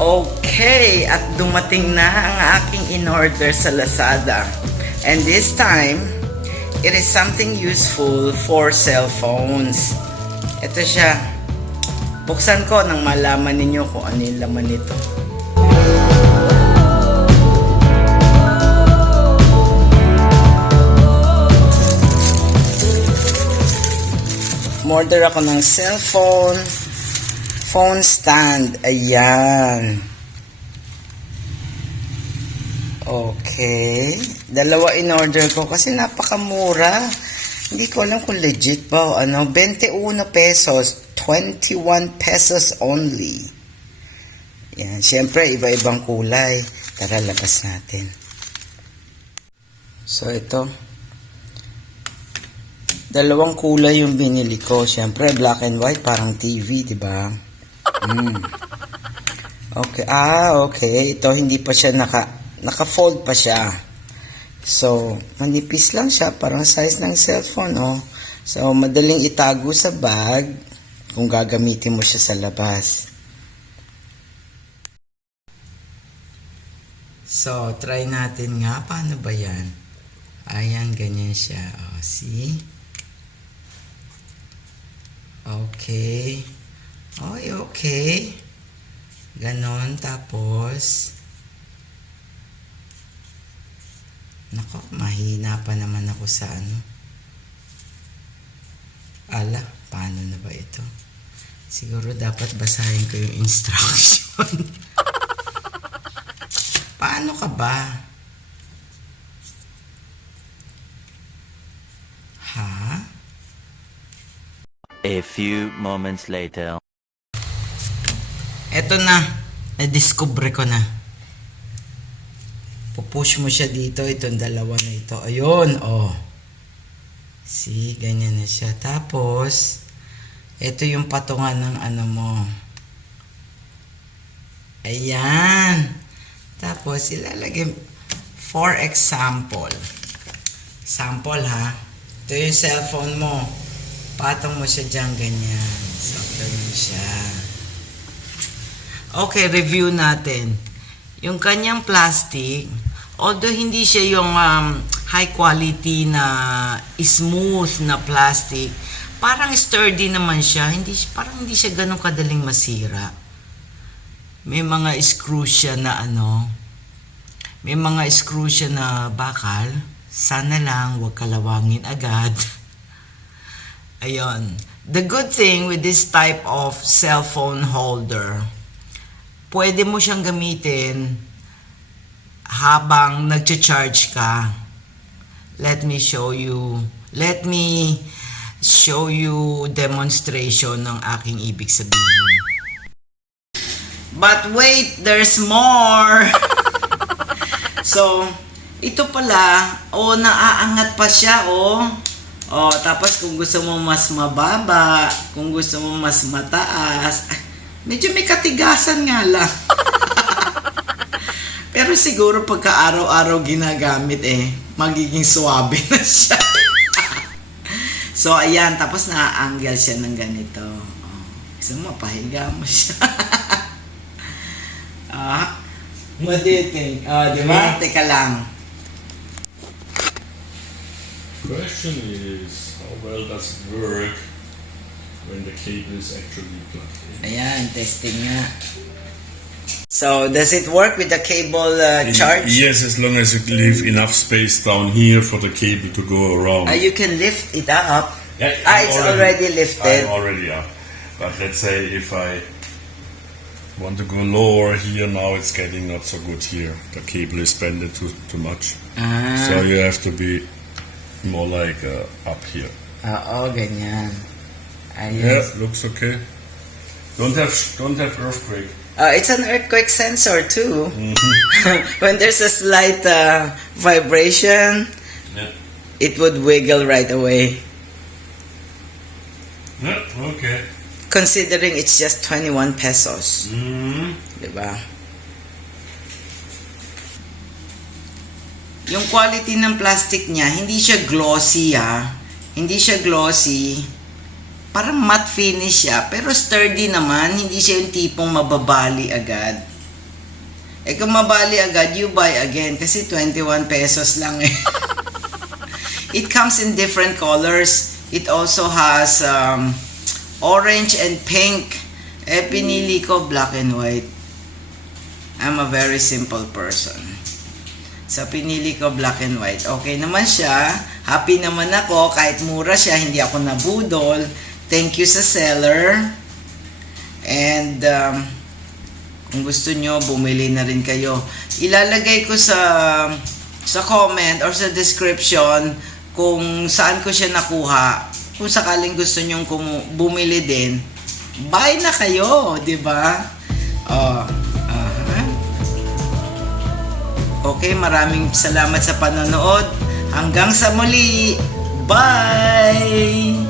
Okay, at dumating na ang aking in-order sa Lazada. And this time, it is something useful for cell phones. Ito siya. Buksan ko nang malaman ninyo kung ano yung laman nito. Order ako ng cellphone, phone stand. Ayan. Okay. Dalawa in order ko kasi napakamura. Hindi ko alam kung legit ba o ano. 21 pesos. 21 pesos only. Yan. Siyempre, iba-ibang kulay. Tara, labas natin. So, ito. Dalawang kulay yung binili ko. Siyempre, black and white. Parang TV, di ba? Okay. Okay. Ito, hindi pa siya naka-fold pa siya. So, manipis lang siya. Parang size ng cellphone, oh. So, madaling itago sa bag kung gagamitin mo siya sa labas. So, try natin nga. Paano ba yan? Ayan, ganyan siya. Oh, see? Okay. Okay. Ganon. Tapos, nako, mahina pa naman ako sa ano. Ala, paano na ba ito? Siguro dapat basahin ko yung instruction. Paano ka ba? Ha? A few moments later. Eto na. Na-discover ko na. Pupush mo siya dito. Itong dalawa na ito. Ayun. Oh. See? Ganyan na siya. Tapos, ito yung patungan ng ano mo. Ayan. Tapos, ilalagay. For example. Sample ha. Ito yung cellphone mo. Patong mo siya dyan, ganyan. So, ganyan siya. Okay, review natin. Yung kanyang plastic, although hindi siya yung high quality na smooth na plastic, parang sturdy naman siya. Parang hindi siya ganun kadaling masira. May mga screws siya na may mga screws siya na bakal. Sana lang, huwag kalawangin agad. Ayun. The good thing with this type of cellphone holder, pwede mo siyang gamitin habang nagcha-charge ka. Let me show you demonstration ng aking ibig sabihin. But wait, there's more! So, ito pala, naaangat pa siya, tapos kung gusto mo mas mababa, kung gusto mo mas mataas, medyo may katigasan nga lang. Pero siguro pagka araw-araw ginagamit magiging suwabe na siya. So, ayan, tapos na-angle siya ng ganito. Gusto mo, pahiga mo siya. What do you think? Diba? Teka lang. Question is, how well does it work when the cable is actually plugged in? Ayan, testing nga. So, does it work with the cable charge? Yes, as long as you leave enough space down here for the cable to go around. You can lift it up. Yeah, It's already lifted. I'm already up. But let's say if I want to go lower here, now it's getting not so good here. The cable is bended too much. So you have to be more like up here. Oo, ganyan. Ayun. Yeah, looks okay. Don't have earthquake. It's an earthquake sensor too. When there's a slight vibration, it would wiggle right away. Yeah, okay. Considering it's just 21 pesos. Diba? Yung quality ng plastic niya, hindi siya glossy Hindi siya glossy. Parang matte finish siya, pero sturdy naman. Hindi siya yung tipong mababali agad. Eh kung mabali agad, you buy again. Kasi 21 pesos lang eh. It comes in different colors. It also has orange and pink. Eh pinili ko black and white. I'm a very simple person. So pinili ko black and white. Okay naman siya. Happy naman ako. Kahit mura siya, hindi ako nabudol. Thank you sa seller. And kung gusto nyo, bumili na rin kayo. Ilalagay ko sa comment or sa description kung saan ko siya nakuha. Kung sakaling gusto nyong bumili din, buy na kayo, di ba? Okay, maraming salamat sa panonood. Hanggang sa muli. Bye!